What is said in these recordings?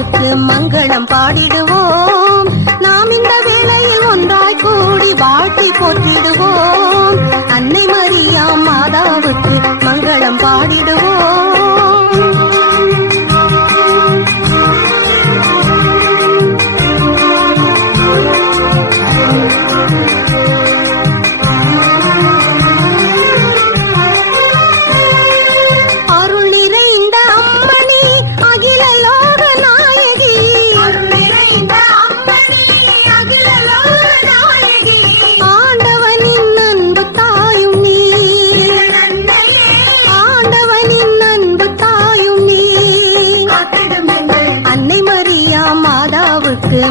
மாதாவுக்கு மங்களம் பாடிடுவோம். நாம் இந்த வேளையில் ஒன்றாய் கூடி வாழ்த்தி போற்றிடுவோம். அன்னை மரியா மாதாவுக்கு மங்களம் பாடிடுவோம்.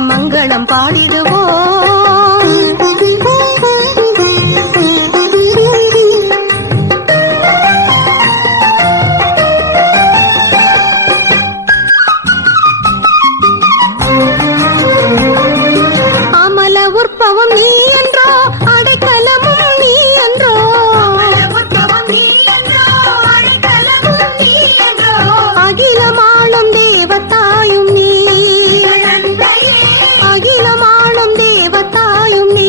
மங்களம் பாடிடுவோம். அமல உற்பவம் நீ என்றோ, அடைக்கலமும் நீ என்றோ. அகிலமாளும் தேவதாயும் நீ, அகிலமாளும் தேவதாயும் நீ.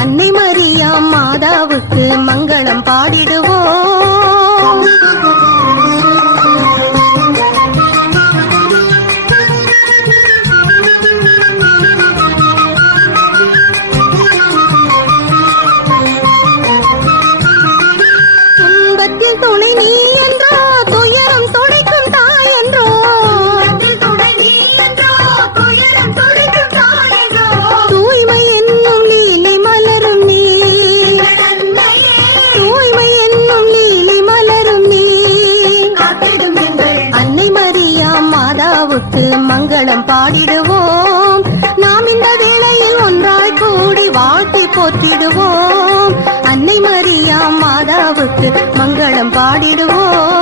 அன்னை மரியா மாதாவுக்கு மங்களம் பாடிடுவோம். துன்பத்தில் துணை நீ என்றோ, துயரம் துடைக்கும் தாய் என்றோ. தூய்மை என்னும் லீலை மலரும் நீ, தூய்மை என்னும் லீலை மலரும் நீ. அன்னை மரியா மாதாவுக்கு மங்களம் பாடிடுவோம். நாம் இந்த வேளையில் ஒன்றாய் கூடி வாழ்த்தி போற்றிடுவோம். அன்னை மரியா மாதாவுக்கு மங்களம் பாடிடுவோம்.